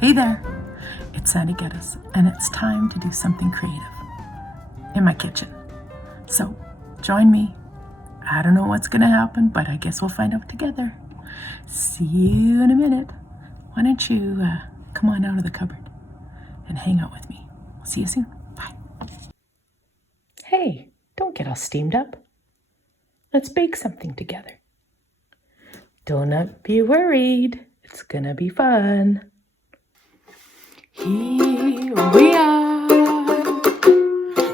Hey there, it's Sandy Geddes, and it's time to do something creative in my kitchen. So join me. I don't know what's gonna happen, but I guess we'll find out together. See you in a minute. Why don't you come on out of the cupboard and hang out with me. See you soon. Bye. Hey, don't get all steamed up. Let's bake something together. Don't be worried. It's gonna be fun. Here we are,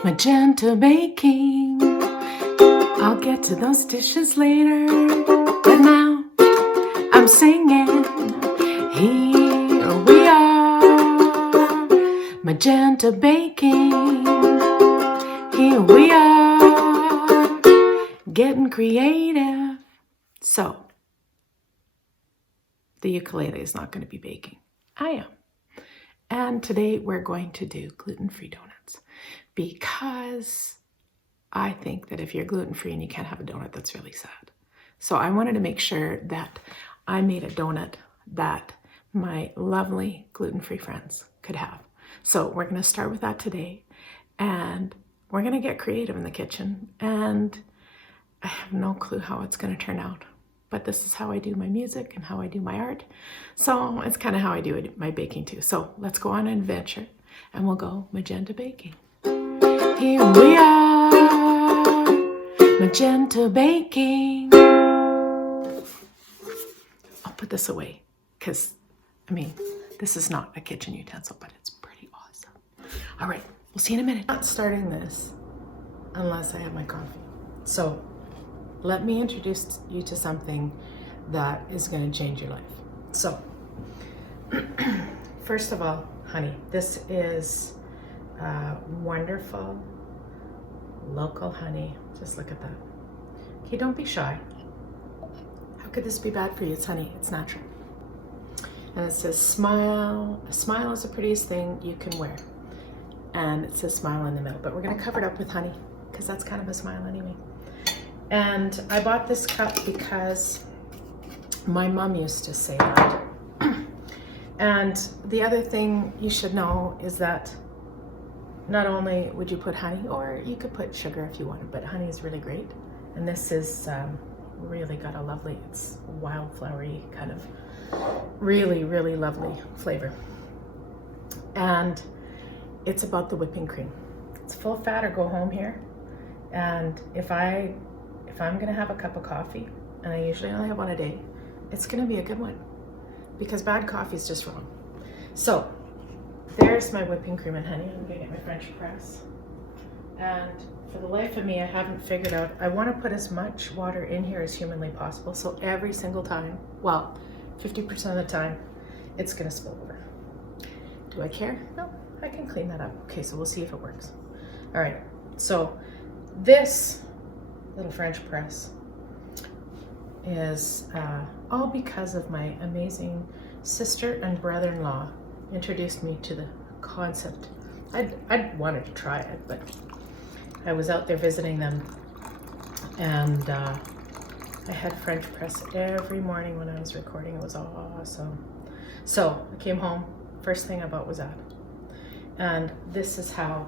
Magenta baking. I'll get to those dishes later, but now I'm singing. Here we are, Magenta baking. Here we are, getting creative. So, the ukulele is not going to be baking. I am. And today we're going to do gluten-free donuts because I think that if you're gluten-free and you can't have a donut, that's really sad. So I wanted to make sure that I made a donut that my lovely gluten-free friends could have. So we're going to start with that today, and we're going to get creative in the kitchen, and I have no clue how it's going to turn out. But this is how I do my music and how I do my art. So it's kind of how I do my baking too. So let's go on an adventure and we'll go Magenta baking. Here we are, Magenta baking. I'll put this away because, this is not a kitchen utensil, but it's pretty awesome. All right, we'll see you in a minute. I'm not starting this unless I have my coffee. So let me introduce you to something that is going to change your life. So, first of all, honey, this is wonderful local honey. Just look at that. Okay, don't be shy. How could this be bad for you? It's honey, it's natural. And it says smile. A smile is the prettiest thing you can wear. And it says smile in the middle, but we're going to cover it up with honey because that's kind of a smile anyway. And I bought this cup because my mom used to say that. And the other thing you should know is that not only would you put honey, or you could put sugar if you wanted, but honey is really great. And this is really got a lovely, it's wildflowery kind of really, really lovely flavor. And it's about the whipping cream. It's full fat or go home here. And if I'm gonna have a cup of coffee, and I usually only have one a day, it's gonna be a good one because bad coffee is just wrong. So there's my whipping cream and honey. I'm gonna get my French press. And for the life of me, I haven't figured out, I wanna put as much water in here as humanly possible. So every single time, well, 50% of the time, it's gonna spill over. Do I care? No, I can clean that up. Okay, so we'll see if it works. All right, so this little French press is all because of my amazing sister and brother-in-law introduced me to the concept. I'd wanted to try it, but I was out there visiting them, and I had French press every morning when I was recording. It was awesome. So I came home, first thing I bought was that. And this is how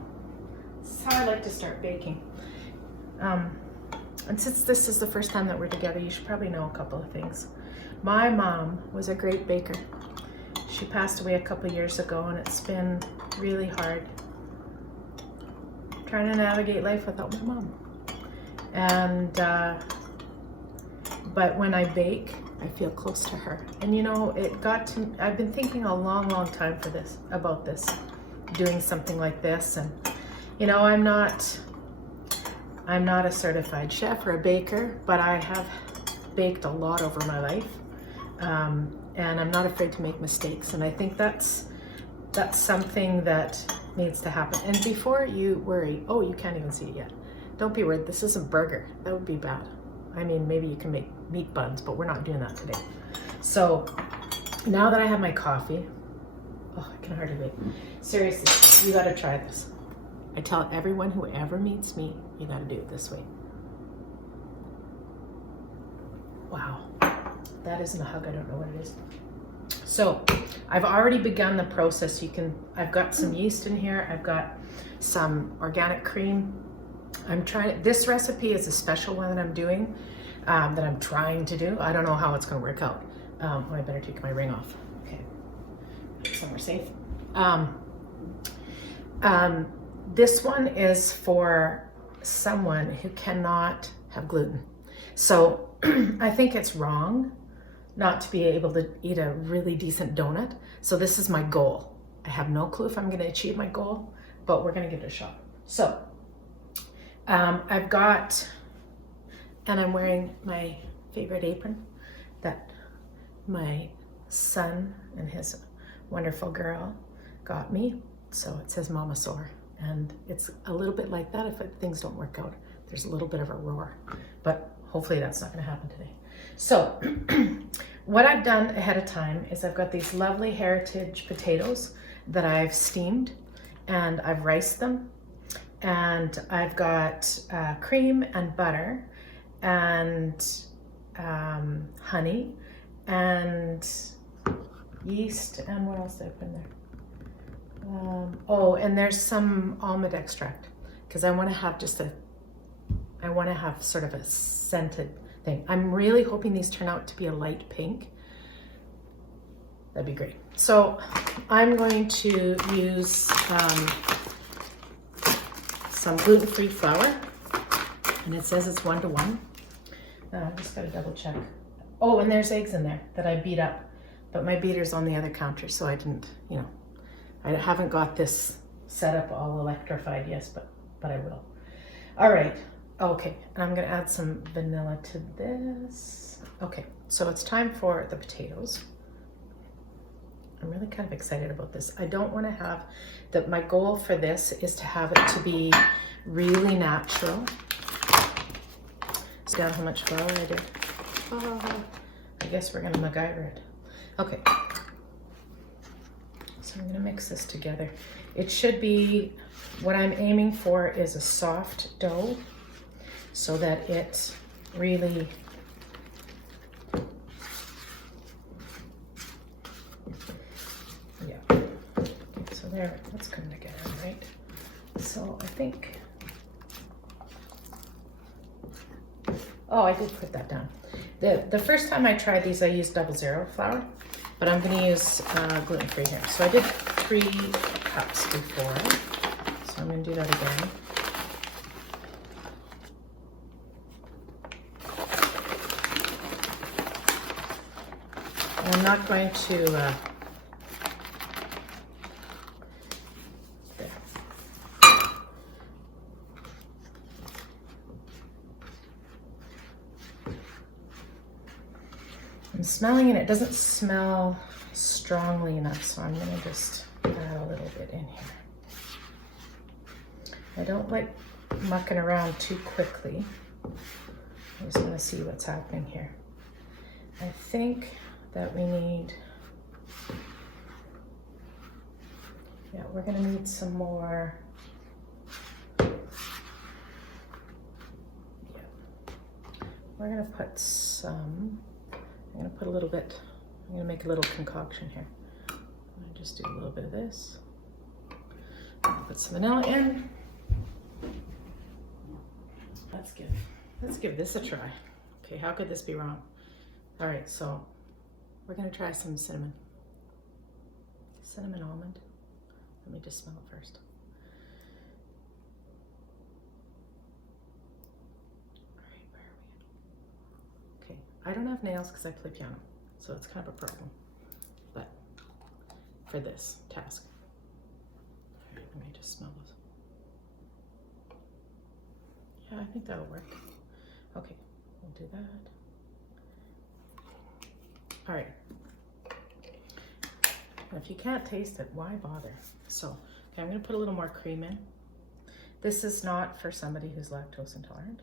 I like to start baking. And since this is the first time that we're together, you should probably know a couple of things. My mom was a great baker. She passed away a couple years ago, and it's been really hard trying to navigate life without my mom. And, but when I bake, I feel close to her. And you know, I've been thinking a long, long time about this, doing something like this. And you know, I'm not a certified chef or a baker, but I have baked a lot over my life, and I'm not afraid to make mistakes. And I think that's something that needs to happen. And before you worry, oh, you can't even see it yet. Don't be worried. This isn't burger. That would be bad. Maybe you can make meat buns, but we're not doing that today. So now that I have my coffee, oh, I can hardly wait. Seriously, you got to try this. I tell everyone who ever meets me, you got to do it this way. Wow. That isn't a hug. I don't know what it is. So I've already begun the process. I've got some yeast in here. I've got some organic cream. This recipe is a special one that I'm doing, that I'm trying to do. I don't know how it's gonna work out. Oh, I better take my ring off. Okay, somewhere safe. This one is for someone who cannot have gluten. So I think it's wrong not to be able to eat a really decent donut. So this is my goal. I have no clue if I'm gonna achieve my goal, but we're gonna give it a shot. So I've got, and I'm wearing my favorite apron that my son and his wonderful girl got me. So it says Mama Sore, and it's a little bit like that if things don't work out. There's a little bit of a roar, but hopefully that's not gonna happen today. So what I've done ahead of time is I've got these lovely heritage potatoes that I've steamed, and I've riced them, and I've got cream and butter and honey and yeast, and what else did I put in there? Oh, and there's some almond extract, because I want to have sort of a scented thing. I'm really hoping these turn out to be a light pink. That'd be great. So I'm going to use some gluten-free flour, and it says it's 1 to 1. I just gotta double check. Oh, and there's eggs in there that I beat up, but my beater's on the other counter, so I didn't, I haven't got this set up all electrified, yes, but I will. All right, okay, and I'm gonna add some vanilla to this. Okay, so it's time for the potatoes. I'm really kind of excited about this. I don't want to have my goal for this is to have it to be really natural. See how much flour I did. Oh, I guess we're gonna MacGyver it. Okay, so I'm gonna mix this together. It should be, what I'm aiming for is a soft dough so that it really there, let's come together, right? So I think, oh, I did put that down. The first time I tried these, I used 00 flour, but I'm gonna use gluten-free here. So I did 3 cups before, so I'm gonna do that again. And I'm not going to, I'm smelling it. It doesn't smell strongly enough, so I'm gonna just add a little bit in here. I don't like mucking around too quickly. I just want to see what's happening here. I think that we need, yeah, we're gonna need some more. Yeah, we're gonna put some. I'm gonna put a little bit, I'm gonna make a little concoction here. I just do a little bit of this. Put some vanilla in. Let's give this a try. Okay, how could this be wrong? All right, so we're gonna try some cinnamon. Cinnamon almond. Let me just smell it first. I don't have nails because I play piano, so it's kind of a problem, but for this task. All right, let me just smell this. Yeah, I think that'll work. Okay, we'll do that. All right. And if you can't taste it, why bother? So, okay, I'm gonna put a little more cream in. This is not for somebody who's lactose intolerant.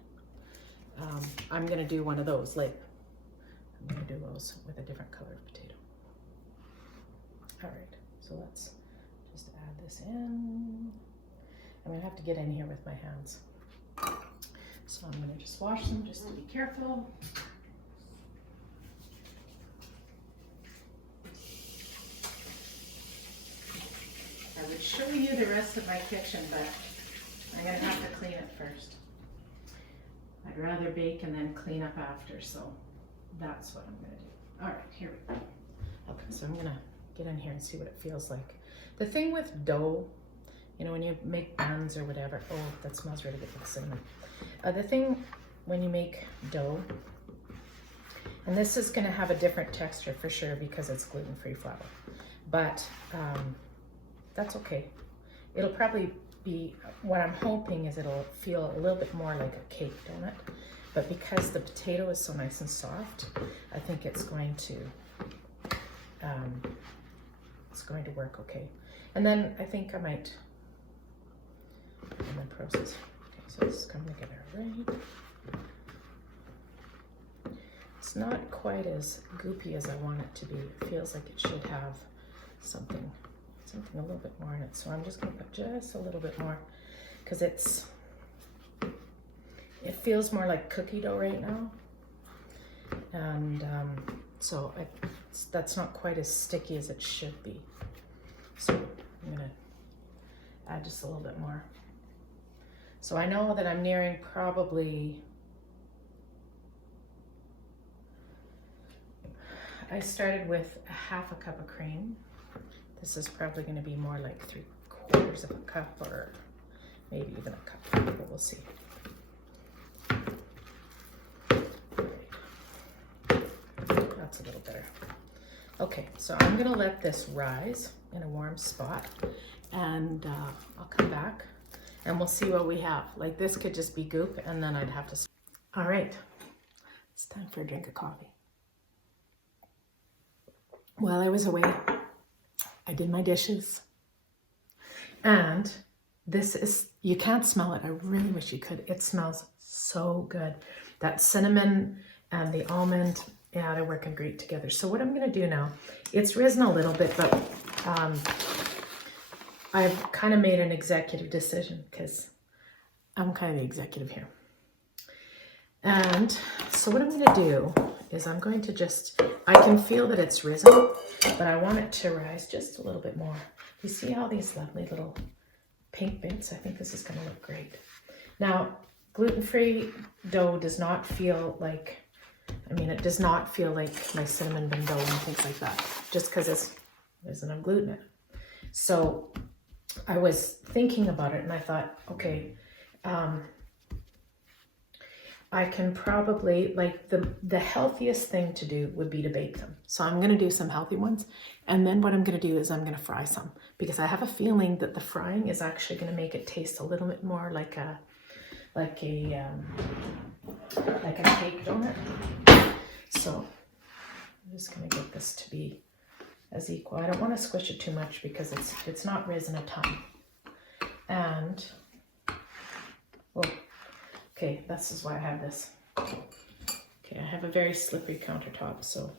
I'm gonna do one of those later. I'm going to do those with a different color of potato. All right, so let's just add this in. I'm going to have to get in here with my hands. So I'm going to just wash them just to be careful. show you the rest of my kitchen, but I'm gonna have to clean it first. I'd rather bake and then clean up after, so that's what I'm gonna do. All right, here we go. Okay, so I'm gonna get in here and see what it feels like. The thing with dough, you know, when you make buns or whatever, oh, that smells really good with cinnamon. The thing when you make dough, and this is gonna have a different texture for sure because it's gluten-free flour, but that's okay. It'll probably be, what I'm hoping is it'll feel a little bit more like a cake donut, but because the potato is so nice and soft, I think it's going to work okay. And then I think I might, in the process, okay, so this is coming together right. It's not quite as goopy as I want it to be. It feels like it should have something a little bit more in it. So I'm just gonna put just a little bit more because it feels more like cookie dough right now. And so that's not quite as sticky as it should be. So I'm gonna add just a little bit more. So I know that I'm nearing probably, I started with a half a cup of cream. This is probably going to be more like 3/4 of a cup or maybe even a cup, but we'll see. That's a little better. Okay, so I'm going to let this rise in a warm spot and I'll come back and we'll see what we have. Like this could just be goop and then I'd have to. All right, it's time for a drink of coffee. While I was away, I did my dishes, and this is, you can't smell it. I really wish you could. It smells so good. That cinnamon and the almond, yeah, they're working great together. So what I'm gonna do now, it's risen a little bit, but I've kind of made an executive decision because I'm kind of the executive here. And so what I'm gonna do is I'm going to just, I can feel that it's risen, but I want it to rise just a little bit more. You see all these lovely little pink bits? I think this is gonna look great. Now, gluten-free dough does not feel like, I mean, it does not feel like my cinnamon bun dough and things like that, just because it's isn't a gluten in it. So I was thinking about it and I thought, okay, I can probably, like the healthiest thing to do would be to bake them. So I'm gonna do some healthy ones. And then what I'm gonna do is I'm gonna fry some because I have a feeling that the frying is actually gonna make it taste a little bit more like a cake donut. So I'm just gonna get this to be as equal. I don't wanna squish it too much because it's not risen a ton. And, oh, okay, this is why I have this. Okay, I have a very slippery countertop, so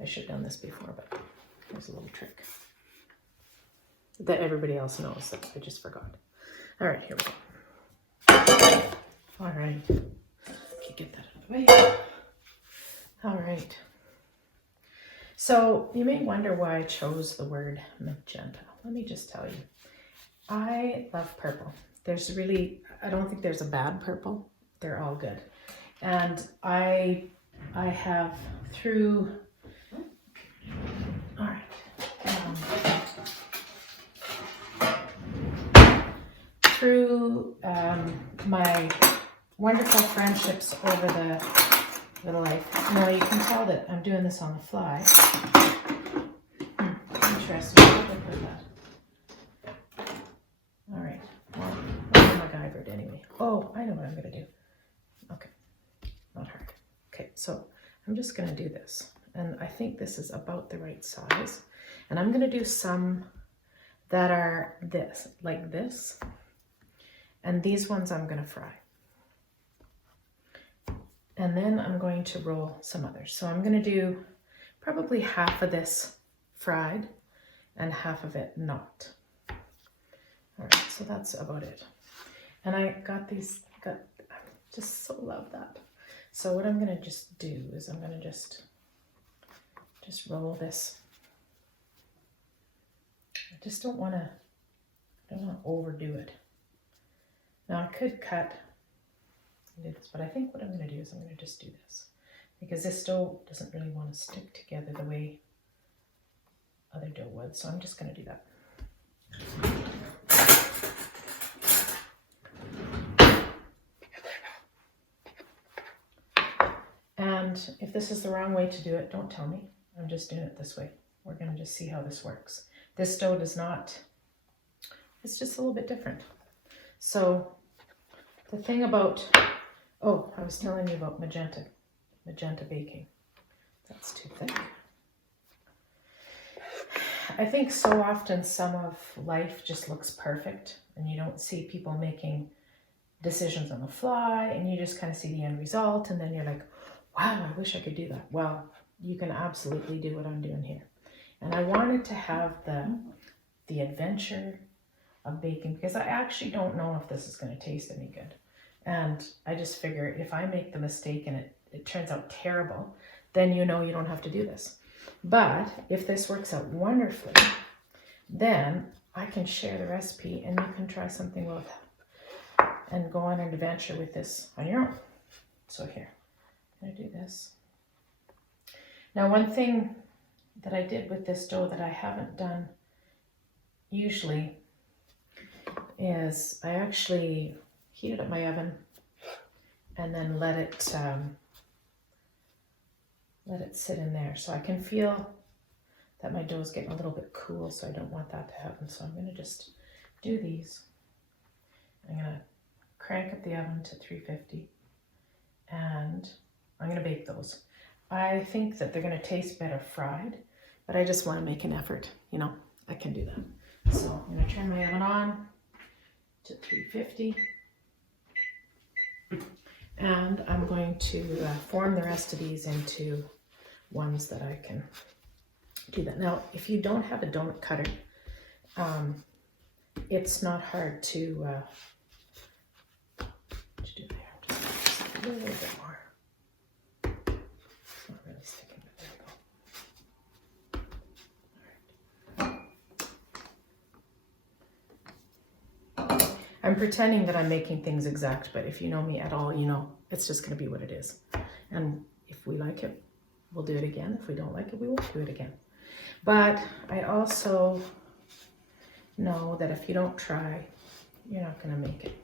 I should have done this before, but there's a little trick that everybody else knows that I just forgot. All right, here we go. All right, okay, get that out of the way. All right. So you may wonder why I chose the word magenta. Let me just tell you, I love purple. There's really, I don't think there's a bad purple. They're all good. And I have through, all right, through my wonderful friendships over the life, you know, you can tell that I'm doing this on the fly. Interesting. Where did I put that? All right. Well, I'm MacGyvered anyway. Oh, I know what I'm gonna do. Okay, not hard. Okay, so I'm just gonna do this. And I think this is about the right size. And I'm gonna do some that are this, like this. And these ones I'm gonna fry. And then I'm going to roll some others. So I'm gonna do probably half of this fried and half of it not. All right, so that's about it. And I got these, I just so love that. So what I'm gonna just do is I'm gonna just roll this. I just don't wanna I don't want to overdo it. Now I could cut this, but I think what I'm going to do is I'm going to just do this, because this dough doesn't really want to stick together the way other dough would. So I'm just going to do that. And if this is the wrong way to do it, don't tell me. I'm just doing it this way. We're going to just see how this works. This dough does not, it's just a little bit different. So the thing about, oh, I was telling you about magenta baking. That's too thick. I think so often some of life just looks perfect and you don't see people making decisions on the fly, and you just kind of see the end result, and then you're like, wow, I wish I could do that. Well, you can absolutely do what I'm doing here. And I wanted to have the adventure of baking, because I actually don't know if this is going to taste any good. And I just figure if I make the mistake and it turns out terrible, then you know you don't have to do this. But if this works out wonderfully, then I can share the recipe and you can try something with it and go on an adventure with this on your own. So here, I'm going to do this. Now, one thing that I did with this dough that I haven't done usually is I actually heated up my oven and then let it sit in there. So I can feel that my dough is getting a little bit cool, so I don't want that to happen. So I'm going to just do these. I'm going to crank up the oven to 350 and I'm going to bake those. I think that they're going to taste better fried, but I just want to make an effort. You know, I can do that. So I'm going to turn my oven on to 350. And I'm going to form the rest of these into ones that I can do that. Now, if you don't have a donut cutter, it's not hard to do there. Just a little bit more. It's not really sticking, but there we go. All right. I'm pretending that I'm making things exact, but if you know me at all, you know it's just going to be what it is. And if we like it, we'll do it again. If we don't like it, we won't do it again. But I also know that if you don't try, you're not going to make it.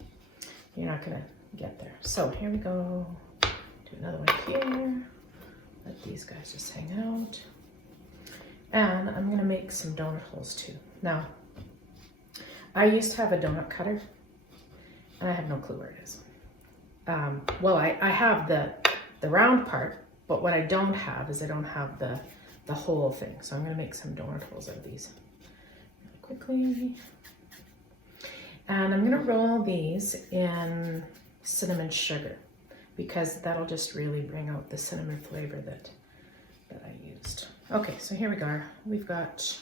You're not going to get there. So here we go. Do another one here. Let these guys just hang out. And I'm going to make some donut holes too. Now, I used to have a donut cutter, and I have no clue where it is. Well, I have the round part, but what I don't have is I don't have the whole thing. So I'm going to make some donut holes out of these really quickly. And I'm going to roll these in cinnamon sugar, because that'll just really bring out the cinnamon flavor that I used. Okay, so here we go. We've got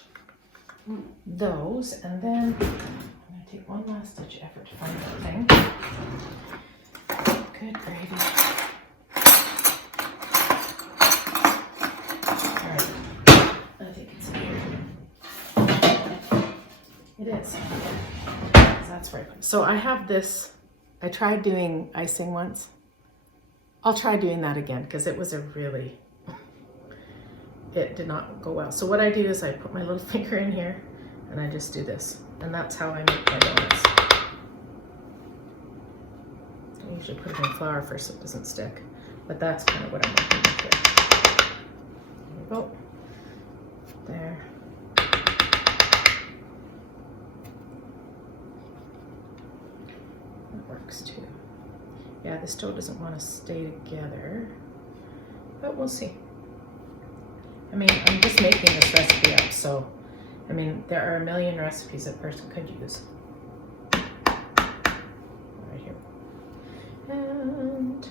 those, and then I'm going to take one last ditch effort to find that thing. Good gravy. All right, I think it's here. It is. That's right. So I have this, I tried doing icing once. I'll try doing that again, because it was it did not go well. So what I do is I put my little finger in here and I just do this. And that's how I make my donuts. I usually put it in flour first so it doesn't stick. But that's kind of what I'm working with here. There we go. There. That works too. Yeah, this dough doesn't want to stay together, but we'll see. I mean, I'm just making this recipe up, so, I mean, there are a million recipes a person could use. Right here. And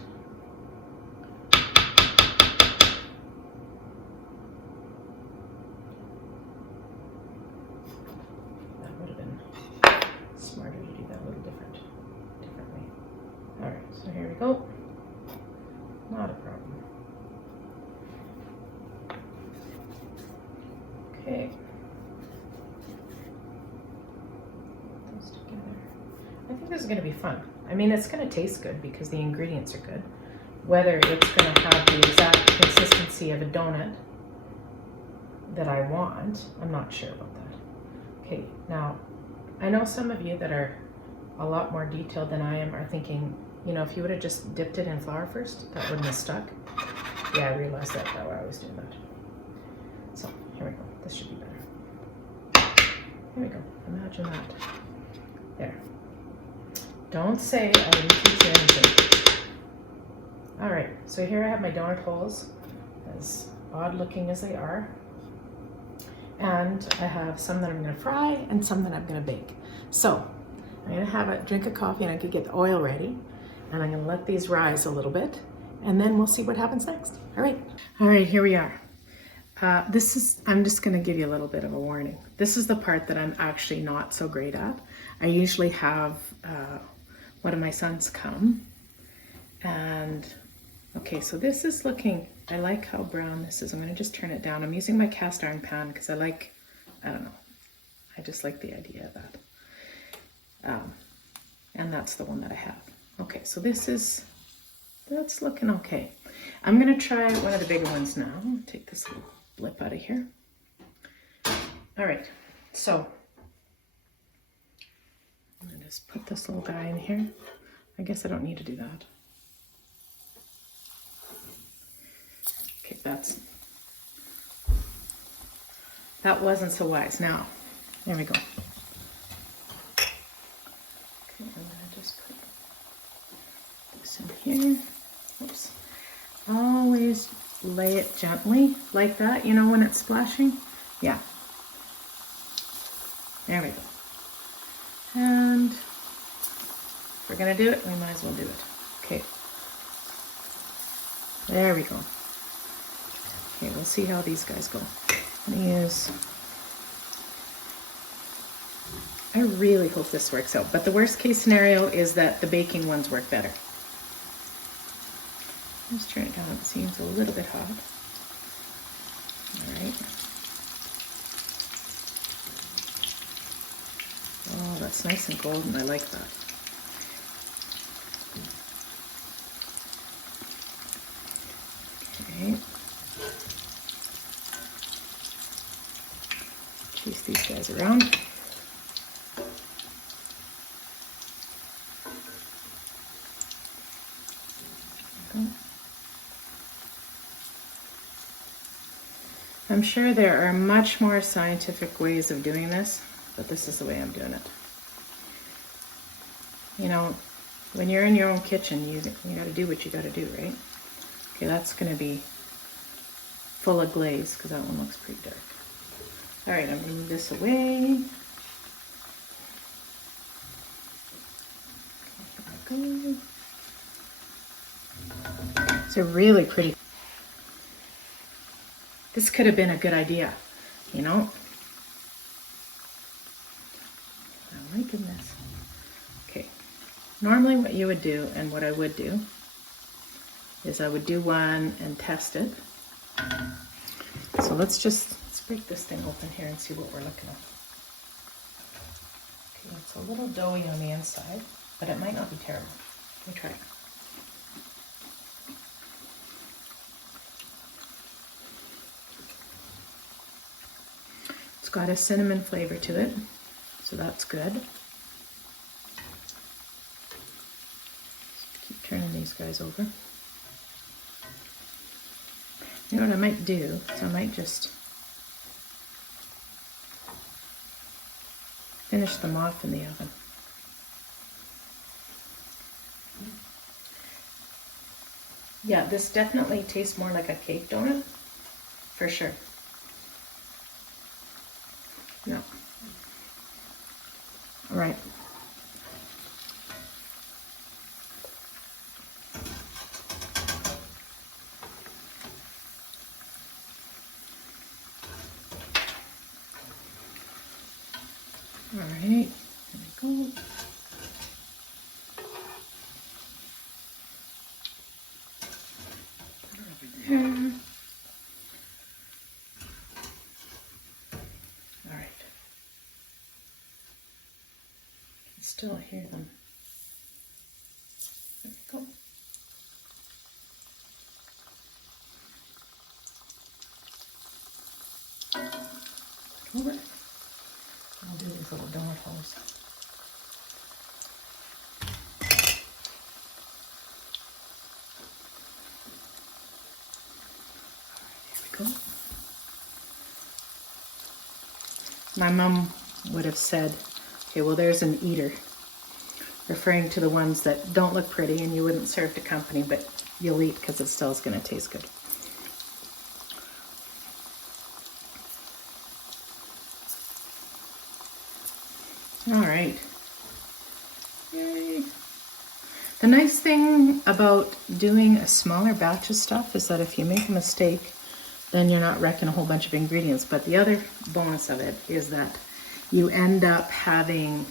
that would have been smarter to do that a little differently. All right, so here we go. Not a problem. Okay. Those is going to be fun. I mean, it's going to taste good because the ingredients are good. Whether it's going to have the exact consistency of a donut that I want, I'm not sure about that. Okay, now, I know some of you that are a lot more detailed than I am are thinking, you know, if you would have just dipped it in flour first, that wouldn't have stuck. Yeah, I realized that I was doing that. So, here we go. This should be better. Here we go. Imagine that. There. Don't say I didn't teach you anything. All right, so here I have my donut holes, as odd looking as they are. And I have some that I'm gonna fry and some that I'm gonna bake. So I'm gonna have a drink of coffee and I could get the oil ready. And I'm gonna let these rise a little bit and then we'll see what happens next. All right, here we are. I'm just gonna give you a little bit of a warning. This is the part that I'm actually not so great at. I usually have one of my sons come and, okay, so this is looking, I like how brown this is. I'm gonna just turn it down. I'm using my cast iron pan because I don't know, I just like the idea of that. And that's the one that I have. Okay, so that's looking okay. I'm gonna try one of the bigger ones now. Take this little blip out of here. All right, so I'm gonna just put this little guy in here. I guess I don't need to do that. Okay, that wasn't so wise. Now, there we go. Okay, I'm gonna just put this in here. Oops. Always lay it gently like that, you know, when it's splashing. Yeah. There we go. And if we're gonna do it, we might as well do it. Okay. There we go. Okay, we'll see how these guys go. I really hope this works out, but the worst case scenario is that the baking ones work better. Let's turn it down. It seems a little bit hot. All right. Oh, that's nice and golden. I like that. Okay. Chase these guys around. Okay. I'm sure there are much more scientific ways of doing this, but this is the way I'm doing it. You know, when you're in your own kitchen, you got to do what you got to do, right? Okay, that's going to be full of glaze because that one looks pretty dark. All right, I'm going to move this away. Okay, here we go. It's a really pretty. This could have been a good idea, you know? Oh my goodness. Okay, normally what you would do and what I would do is I would do one and test it. So let's break this thing open here and see what we're looking at. Okay, it's a little doughy on the inside, but it might not be terrible. Let me try it. It's got a cinnamon flavor to it, so that's good. Keep turning these guys over. You know what I might do? So I might just finish them off in the oven. Yeah, this definitely tastes more like a cake donut, for sure. Yeah. All right. All right, there we go. Put it over there. All right. I can still hear them. over. I'll do these little donut holes. Here we go. My mom would have said, okay, well, there's an eater, referring to the ones that don't look pretty and you wouldn't serve to company, but you'll eat because it still is going to taste good. All right. Yay. The nice thing about doing a smaller batch of stuff is that if you make a mistake, then you're not wrecking a whole bunch of ingredients. But the other bonus of it is that you end up having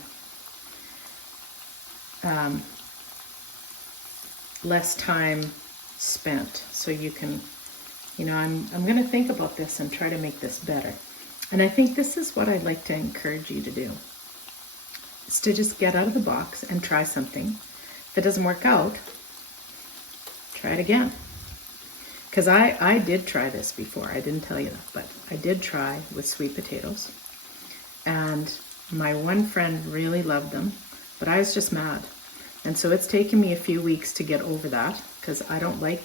less time spent. So you can, you know, I'm going to think about this and try to make this better. And I think this is what I'd like to encourage you to do. Is to just get out of the box and try something. If it doesn't work out, try it again. Because I did try this before. I didn't tell you that, but I did try with sweet potatoes. And my one friend really loved them, but I was just mad. And so it's taken me a few weeks to get over that, because I don't like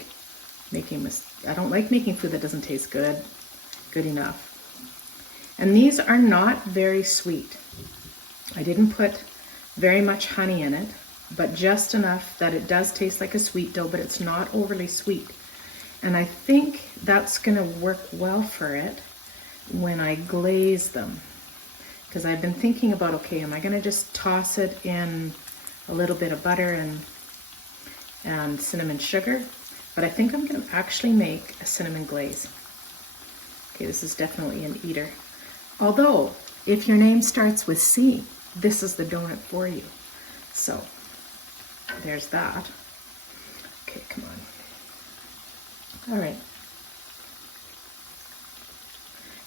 making food that doesn't taste good enough. And these are not very sweet. I didn't put very much honey in it, but just enough that it does taste like a sweet dough, but it's not overly sweet. And I think that's going to work well for it when I glaze them. Because I've been thinking about, okay, am I going to just toss it in a little bit of butter and cinnamon sugar? But I think I'm going to actually make a cinnamon glaze. Okay, this is definitely an eater. Although, if your name starts with C, this is the donut for you. So, there's that. Okay, come on. All right.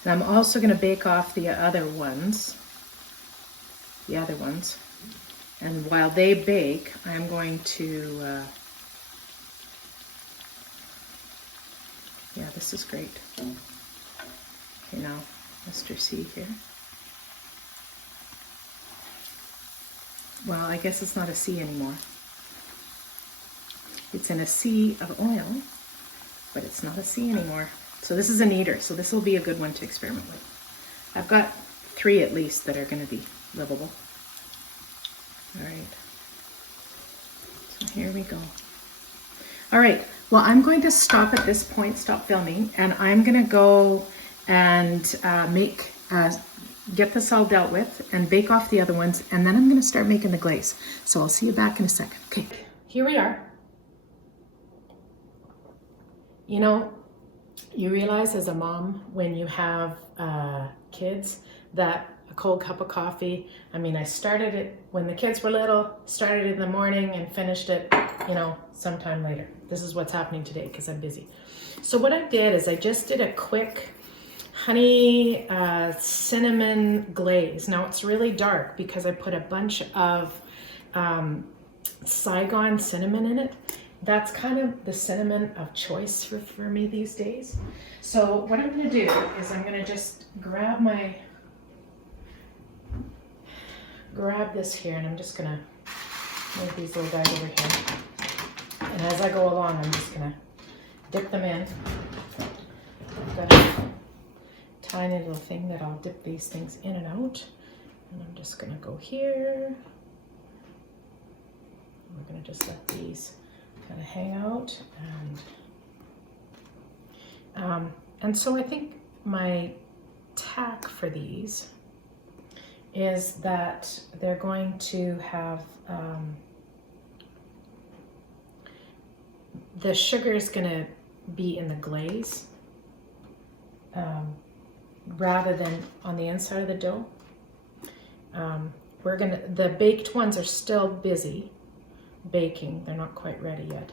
And I'm also going to bake off the other ones. And while they bake, I'm going to, yeah, this is great. Okay, now, Mr. C here. Well, I guess it's not a C anymore. It's in a sea of oil, but it's not a C anymore. So this is an eater, so this will be a good one to experiment with. I've got 3 at least that are going to be livable. All right, so here we go. All right, well, I'm going to stop at this point, stop filming, and I'm going to go and get this all dealt with and bake off the other ones, and then I'm going to start making the glaze. So I'll see you back in a second. Okay, here we are. You know, you realize as a mom when you have kids that a cold cup of coffee, I mean, I started it when the kids were little, started it in the morning and finished it, you know, sometime later. This is what's happening today because I'm busy. So what I did is I just did a quick honey cinnamon glaze. Now it's really dark because I put a bunch of Saigon cinnamon in it. That's kind of the cinnamon of choice for me these days. So what I'm going to do is I'm going to just grab this here, and I'm just going to move these little guys over here. And as I go along, I'm just going to dip them in. I've got a tiny little thing that I'll dip these things in and out. And I'm just going to go here. We're going to just let these kind of hang out, and so I think my tack for these is that they're going to have the sugar is going to be in the glaze rather than on the inside of the dough. The baked ones are still busy baking. They're not quite ready yet.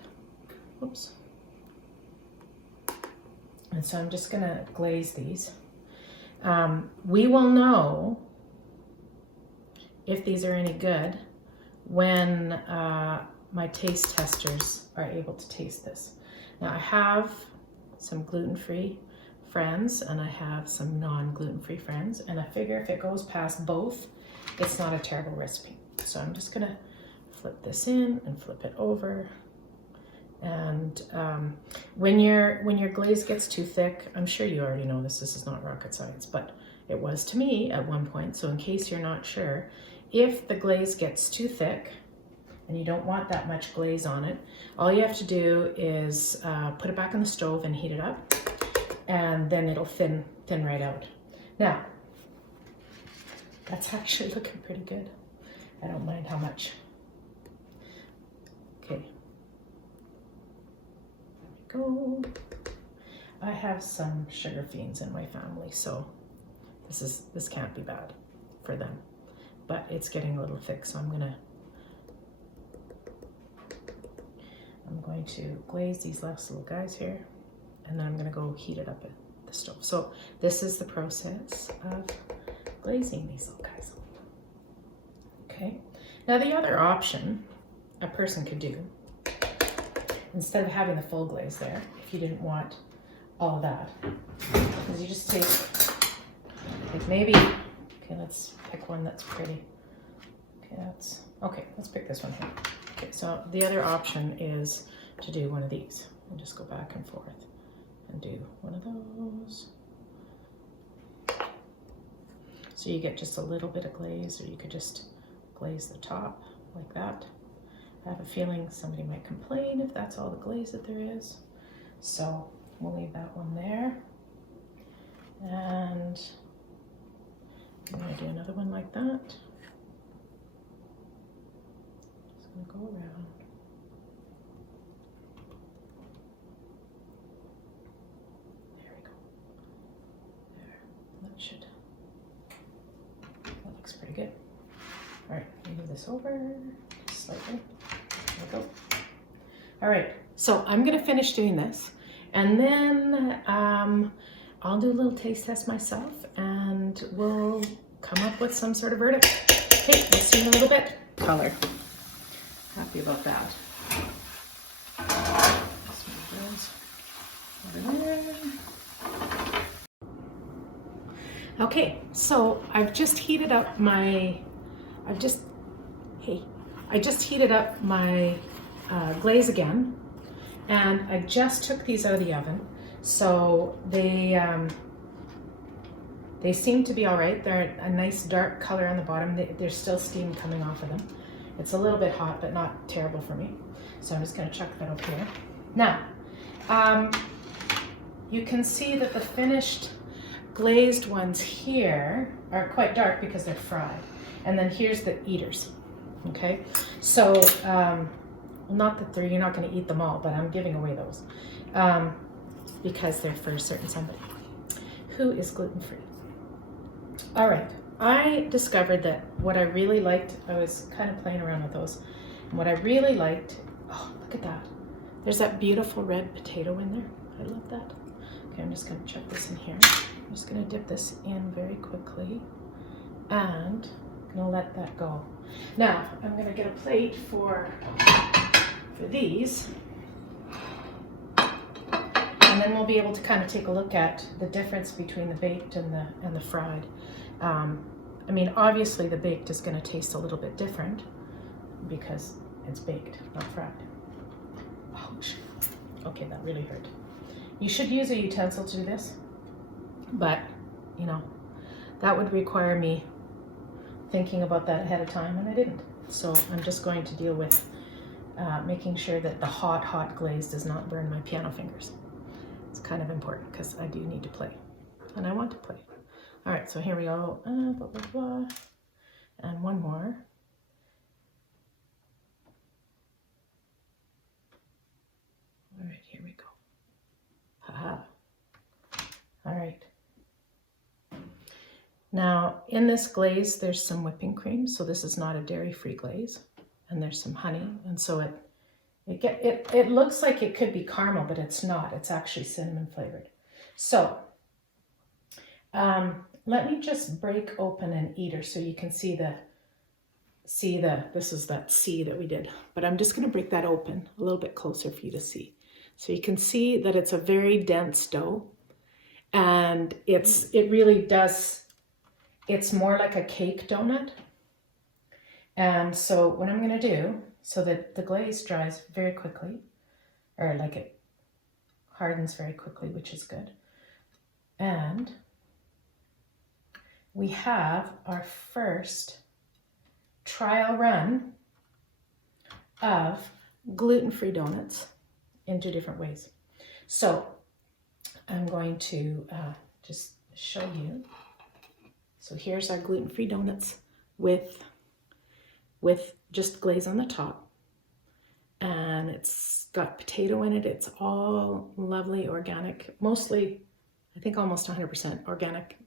Oops. And so I'm just gonna glaze these. We will know if these are any good when my taste testers are able to taste this. Now I have some gluten-free friends and I have some non-gluten-free friends, and I figure if it goes past both, it's not a terrible recipe. So I'm just gonna flip this in and flip it over. And when your glaze gets too thick, I'm sure you already know this is not rocket science, but it was to me at one point. So in case you're not sure, if the glaze gets too thick and you don't want that much glaze on it, all you have to do is put it back on the stove and heat it up, and then it'll thin right out. Now, that's actually looking pretty good. I don't mind how much. Okay. There we go. I have some sugar fiends in my family, so this can't be bad for them. But it's getting a little thick, so I'm going to glaze these last little guys here, and then I'm going to go heat it up at the stove. So this is the process of glazing these little guys. Okay. Now the other option a person could do, instead of having the full glaze there, if you didn't want all of that, is you just take, like maybe, okay, let's pick one that's pretty. Okay, let's pick this one here. Okay, so the other option is to do one of these and just go back and forth and do one of those. So you get just a little bit of glaze, or you could just glaze the top like that. I have a feeling somebody might complain if that's all the glaze that there is. So we'll leave that one there. And I'm going to do another one like that. Just going to go around. There we go. There. That looks pretty good. All right, move this over slightly. There we go. All right, so I'm going to finish doing this, and then I'll do a little taste test myself, and we'll come up with some sort of verdict. Okay, we'll see in a little bit. Color. Happy about that. Okay, so I've just heated up my, I just heated up my glaze again, and I just took these out of the oven. So they seem to be all right. They're a nice dark color on the bottom. There's still steam coming off of them. It's a little bit hot, but not terrible for me. So I'm just gonna chuck that up here. Now, you can see that the finished glazed ones here are quite dark because they're fried. And then here's the eaters, okay? So, not that you're not gonna eat them all, but I'm giving away those because they're for a certain somebody who is gluten-free. All right, I discovered that what I really liked, I was kind of playing around with those, and what I really liked, oh, look at that. There's that beautiful red potato in there. I love that. Okay, I'm just gonna chuck this in here. I'm just gonna dip this in very quickly, and I'm gonna let that go. Now, I'm gonna get a plate for these, and then we'll be able to kind of take a look at the difference between the baked and the fried. I mean, obviously the baked is going to taste a little bit different because it's baked, not fried. Ouch. Okay, that really hurt. You should use a utensil to do this, but you know, that would require me thinking about that ahead of time, and I didn't. So I'm just going to deal with making sure that the hot glaze does not burn my piano fingers. It's kind of important because I do need to play, and I want to play. All right, so here we go, blah, blah, blah. And one more. All right, here we go. Haha. All right. Now, in this glaze, there's some whipping cream, so this is not a dairy-free glaze, and there's some honey, and so it looks like it could be caramel, but it's not. It's actually cinnamon flavored. So, let me just break open an eater so you can see this is that C that we did, but I'm just going to break that open a little bit closer for you to see. So you can see that it's a very dense dough, And it really does, it's more like a cake donut. And so what I'm going to do, so that the glaze dries very quickly, or like it hardens very quickly, which is good. And we have our first trial run of gluten-free donuts in 2 different ways. So I'm going to just show you. So here's our gluten-free donuts with just glaze on the top. And it's got potato in it. It's all lovely organic, mostly, I think almost 100% organic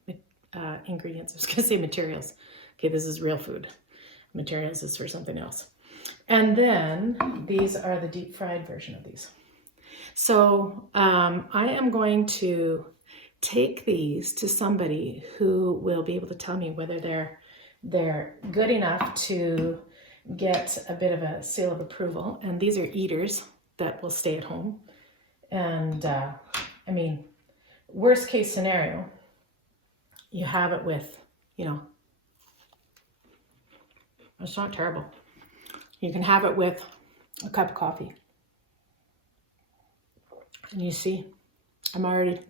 ingredients. I was gonna say materials. Okay, this is real food. Materials is for something else. And then these are the deep fried version of these. So I am going to take these to somebody who will be able to tell me whether they're good enough to get a bit of a seal of approval. And these are eaters that will stay at home. And I mean, worst case scenario, you have it with, you know, it's not terrible. You can have it with a cup of coffee. And you see, I'm already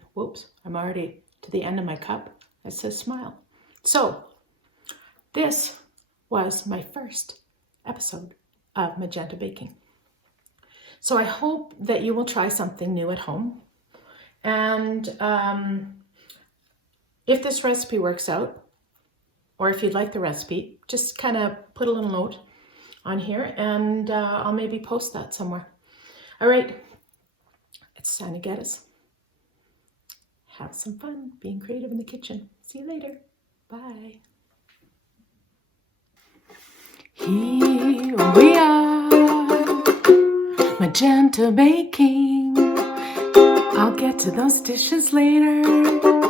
to the end of my cup. It says smile. So this was my first episode of Magenta Baking. So I hope that you will try something new at home. And if this recipe works out, or if you'd like the recipe, just kind of put a little note on here and I'll maybe post that somewhere. All right, it's time to Geddes. Have some fun being creative in the kitchen. See you later. Bye. Here we are, Magenta Baking. I'll get to those dishes later,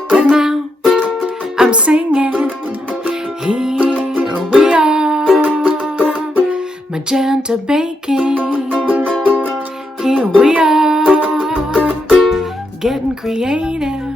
but now I'm singing. Here we are, Magenta Baking. Here we are, getting creative.